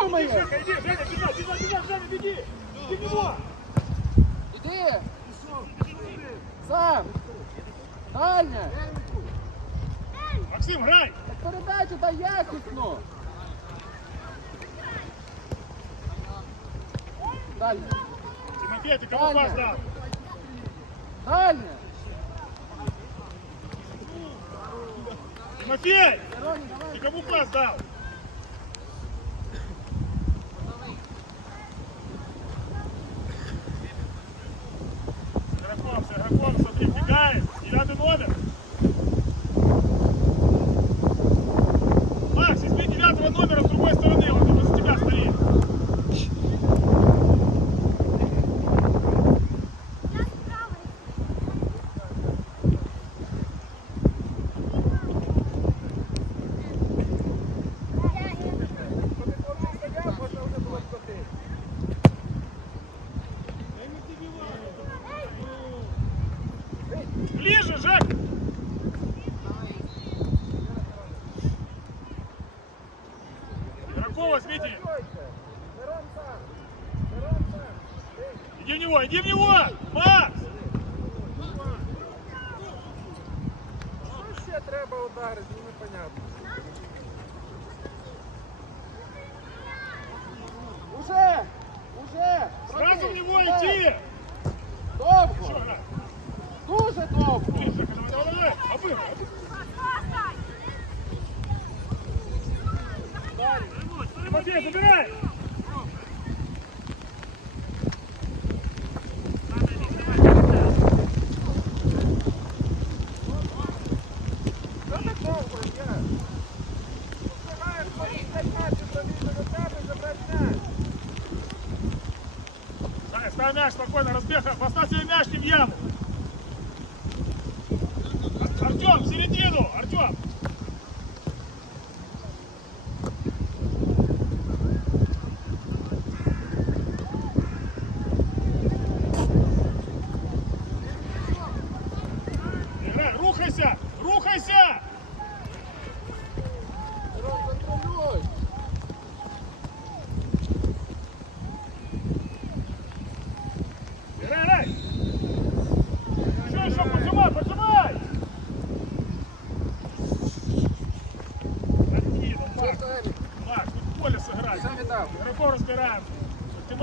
Півгодини думаєш! Жека, иди, Женя, бежать, бежать, бежать, Женя, беги! Ты него! Іди! Сам! Дальня! Максим, грай! Так передачу дай якісно! Дальня! Тимофей, ты кому Таня. пас дал? Дальня! Тимофей, Роні, давай! ты кому пас дал? Игроком, с игроком, смотри, бегает, девятый номер. Макс, изби девятого номера с другой стороны, он возле тебя стоит. Ближе, Жек! Игроков возьмите. Иди в него, иди в него! Макс! Що ще треба ударити? Ну непонятно. Уже! Уже! Сразу в него Давай. идти! Довго! Дуже довго! Жека, давай, давай, обыгрывай. Тимофей, забирай! Мяч спокойно, разбег, поставь себе мяч не в яму. Артем, в середину, Артем.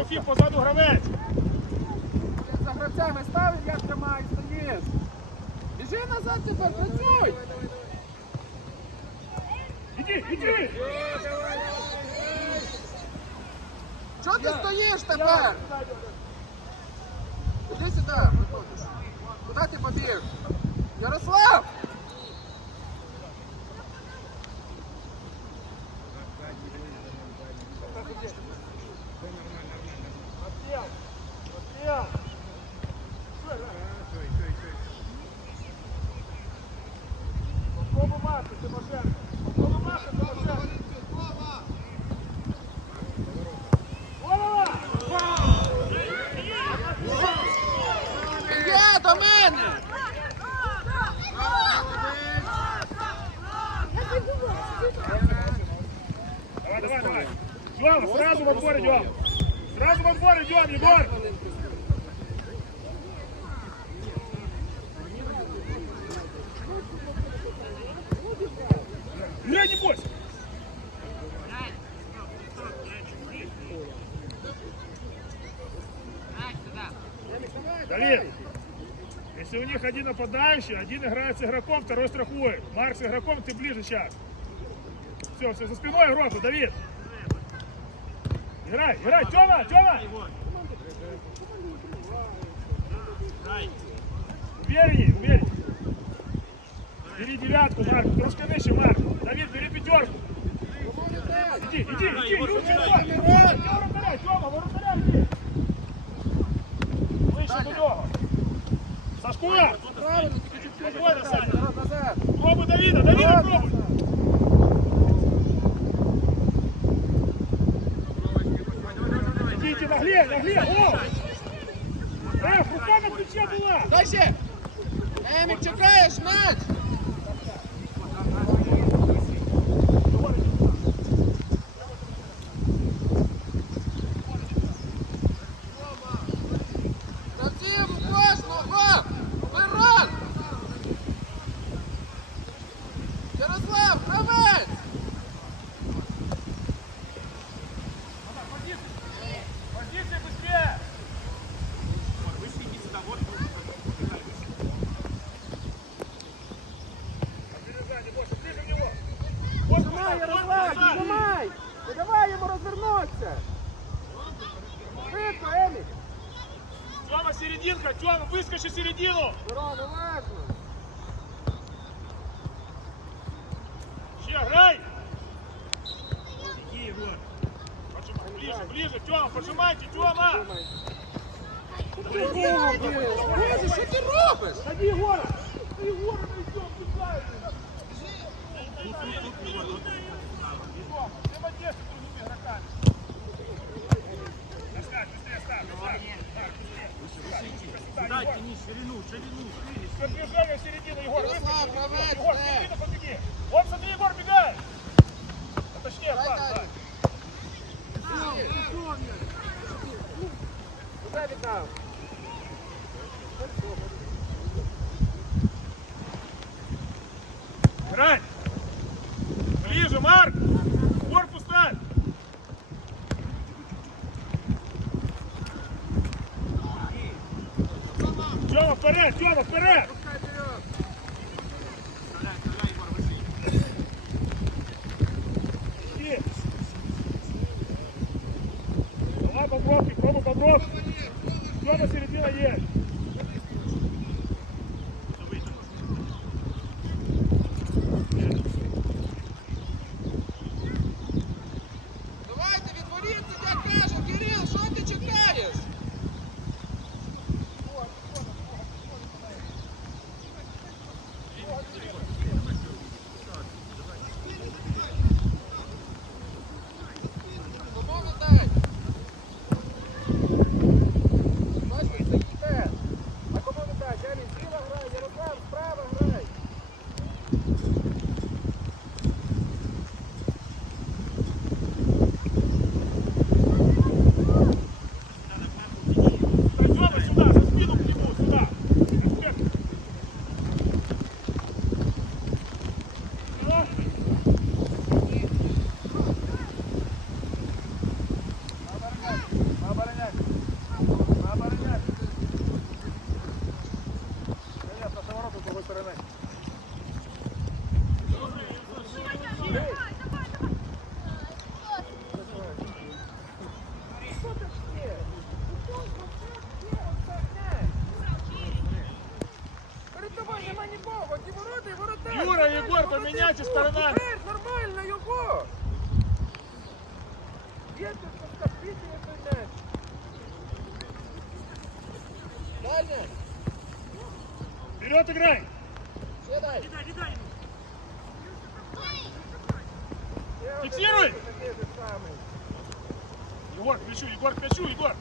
Тимофей позаду гравець. За гравцями ставить, як тримає, стоїш. Біжи назад тепер, працюй! Іди, іди! Чого ти стоїш тепер? В отбор идем. Сразу в отбор идем, Егор. Играй, не бойся. Давид, если у них один нападающий, один играет с игроком, второй страхует. Марк с игроком, ты ближе сейчас. Все, все, за спиной Гроху, Давид. Играй, играй, Тёма, Тёма. Уверенней, уверенней. Бери девятку, Марк, трошки нижче, Марк. Давид, бери пятерку. Иди, иди, иди, Юрчик, Тёма, Тёма, воротаря, иди. Вище до нього. Саш, Москва! Правильно, тільки чуть-чуть Спокойно, назад, Саня. назад, назад. Пробуй Давида, Давида пробуй! Идите, наглее, наглее, о! Э, рука на ключе была! Дай ще! Емік, чекаєш, м'яч! Працюємо кожного! Мирон! Ярослав, гравець! Боже, що ти робиш? Ходи, Егора! Егора, мы идем, пускай! Тёма, ты в одежде с другими игроками. Оставь, быстрее, оставь, оставь. Сюда, тяни ширину, ширину. Всё, движение в середину, Егор, выскочи. правее, Егор, в середину побеги. Вот, смотри, Егор, бегай. А точнее, Дай, пас, дай. дай. Ближе, Марк! Корпус ставь! Тёма, вперед! Тёма, вперед! Пускай вперед! Сідай. Ще один Фіксируй. такий же самий. Егор, к мячу, Егор, к мячу, Егор!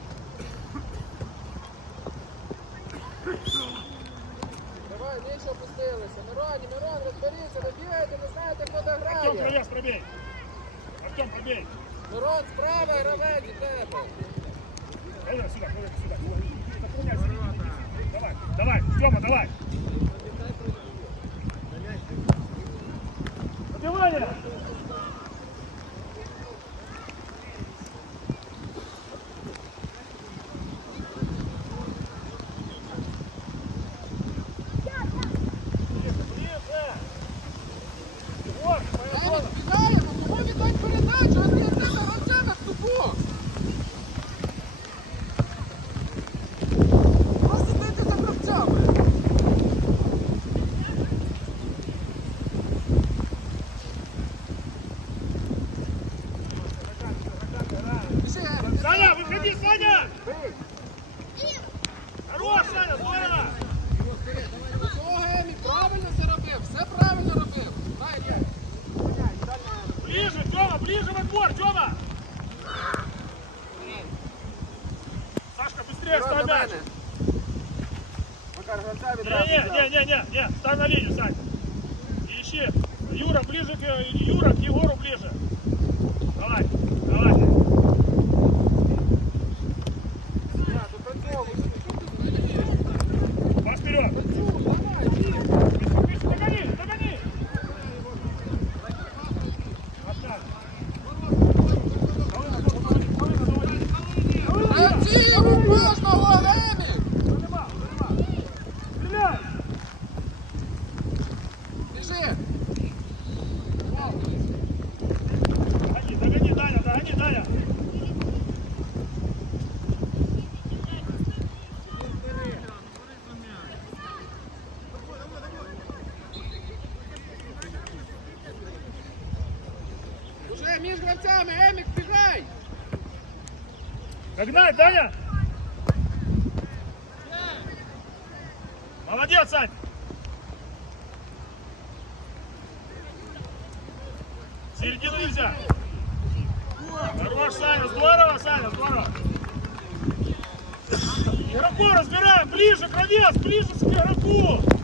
Давай, нижче опустилися. Мироні, Мирон, розберіться, не бігайте, не знаєте, хто де Артем, грає. кровяз, пробей! Артем, пробей! Мирон, справа гравець у тебе. Давай сюда, давай сюда. Заполняй середину. Давай, давай, Тёма, давай! Забивание! Егор, упор, Тёма! Сашка, быстрее, ставь мяч! Не, не, не, не, не, стань на линию, Сань. Ищи. Юра ближе к Юра к Егору ближе. Давай, давай. Догнать, Даня! Молодец, Сань! Середину нельзя! Хорош, Саня, здорово, Саня, здорово! Игроку разбираем, ближе, кровец, ближе к игроку!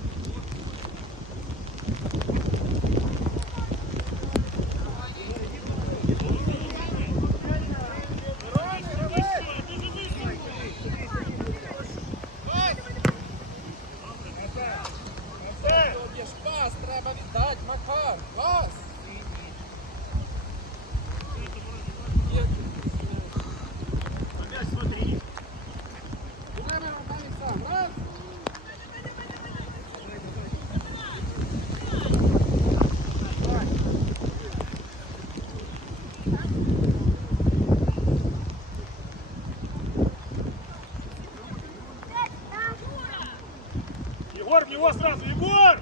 Него сразу, Егор!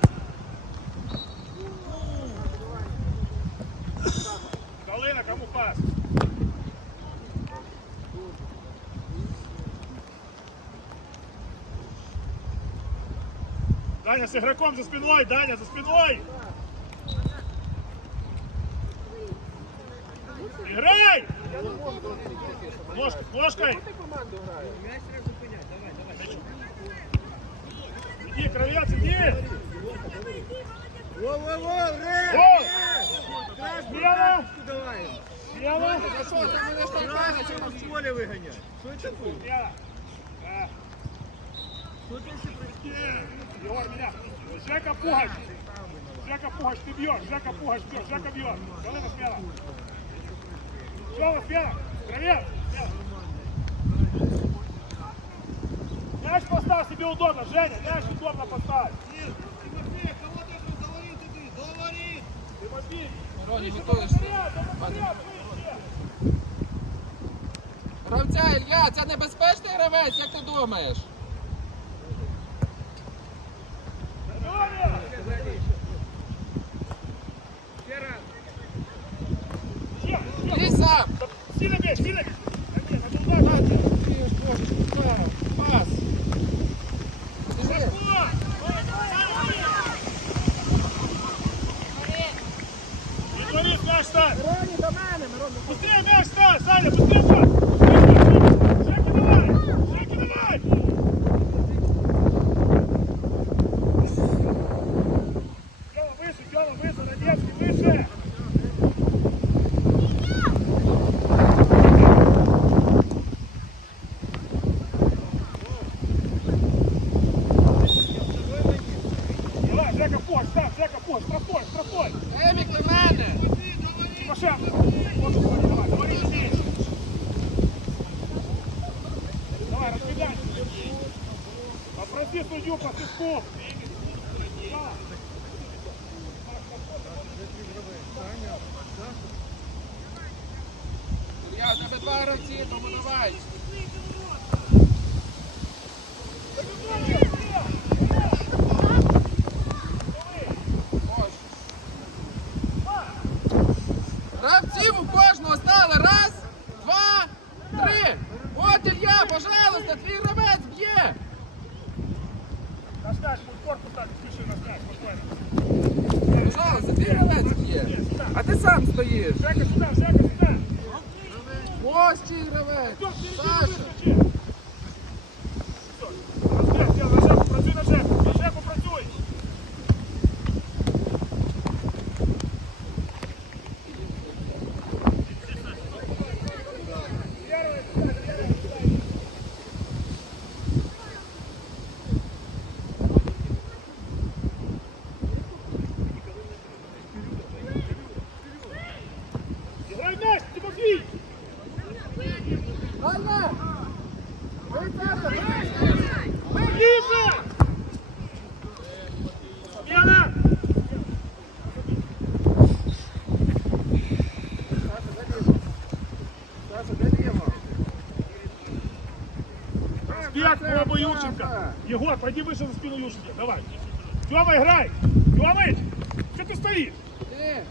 Колына, кому пас? Даня с игроком за спиной, Даня за спиной! Играй! Ножкой, ножкой! Ти команду граєш? Иди, кровец, иди! Во-во-во, Рем! О! Краш, Смело! давай. Смело! Та що, ти мене штовхаєш? Краш, з поля виганяй. Що це тут? Смело! Да. Егор, меня! Жека Пугач! Жека Пугач, ты бьешь! Жека Пугач бьешь! Жека бьет! Колына смело! Пчела смело! Кровец! Смело! Мяч поставь себе удобно, Женя! Мяч удобно поставь! Тимофей! Роні, Выше готуєшся. подряд, да подряд, выше! Гравця, Ілья, це небезпечний гравець, як ти думаєш? Тебе два гравці, тому давай! Егор, пойди выше за спину Юшки. Давай. Тёма, играй. Тёмыч, что ты стоишь? Ти.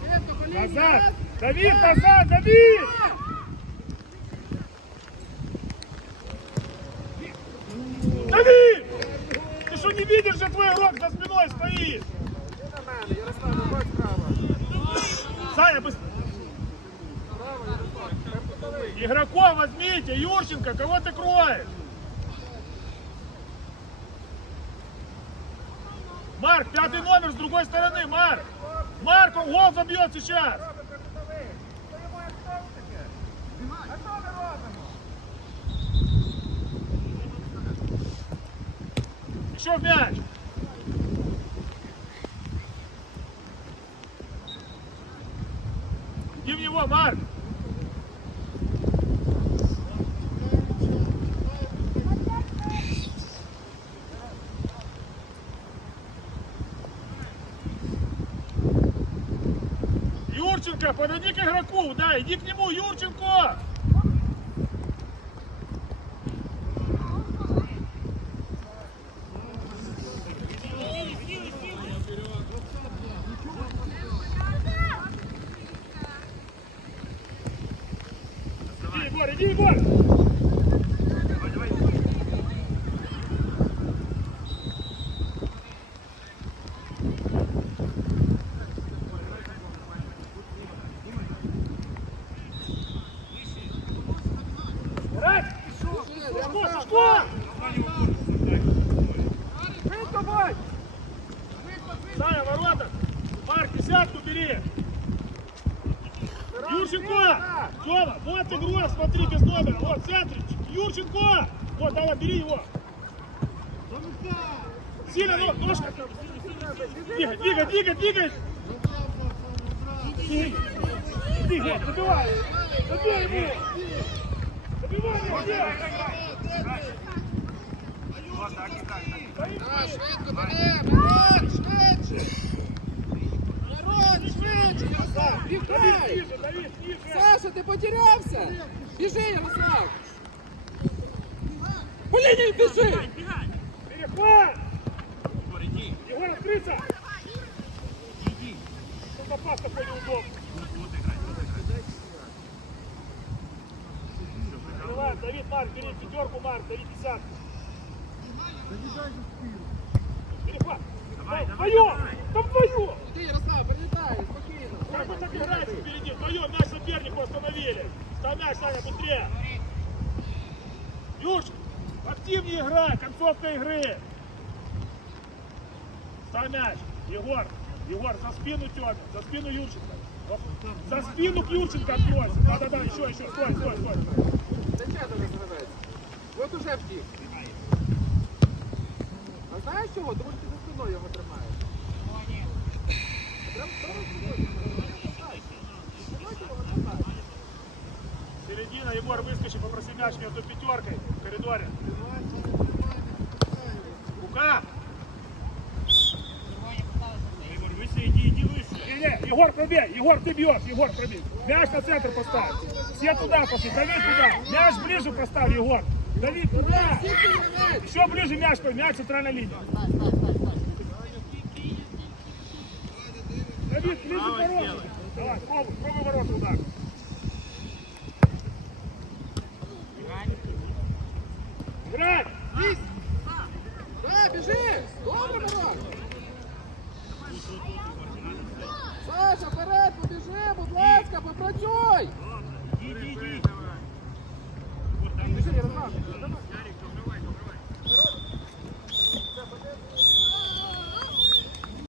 Швидко, по лінії, Назад. раз. Давид, назад, Давид. Давид! Юрченко, кого ты кроешь? Марк, пятый номер с другой стороны, Марк. Марк, он гол забьет сейчас. Еще мяч. Иди в него, Марк. Юрченко, подойди к игроку, да, иди к нему, Юрченко! Иди, Егор, иди, Егор! Играть! Біжи, Что, Ярослав, что? Швидко, будь! Саня, ворота! Марк, десятку бери! Юрченко! Тёма, вот игрок, смотри, без номера. Вот, в центре. Юрченко! Вот, давай, бери его. Сильно, но, ножка. Двигай, двигай, двигай, двигай. Двигай, забивай. Забей ему. Забивай его, делай. Да, швидко, бери, народ, швидше. Народ, швидше, Ярослав, Давид, бігай. ниже, Давид, ниже. Саша, ти потерявся? Біжи, Ярослав. По лінії біжи. Перехват! Егор, открыться! Что попасть такой неудобно? Давай, Давид, Марк, бери пятерку, Марк, Давид, десятку. Перехват! Давай, вдвоем! Да вдвоем! Іди, Ярослав, прилітай, спокійно. Как вы так играете впереди? Вдвоем мяч сопернику остановили. Ставь мяч, Саня, быстрее! Юж, активнее играй, концовка игры. Ставь мяч. Егор, Егор, за спину Тёме, за спину Юрченко. Вот. За спину к Юрченко откройся. Да-да-да, еще, еще, стой, стой, стой. Зачем не зривається? От уже втік. А знаєш чого? Тому що спиною його тримаєш. Прям зараз Середина, Егор, выскочи, попроси мяч между пятеркой в коридоре. Рука! Егор, выше иди, иди выше. Не-не, Егор, пробей, Егор, ты бьешь, Егор, пробей. Мяч на центр поставь. Все туда пошли, Давид туда. Мяч ближе поставь, Егор. Давид туда. Еще ближе мяч, мяч центральная линия. Давид, ближе к вороту. Давай, Кобу, Кобу ворот удар. Играть! Вниз! Да, бежи! Добрый, Марат! Саша, вперед, побежи, будь ласка, попрацюй! Иди, иди! Бежи, Ярослав, давай!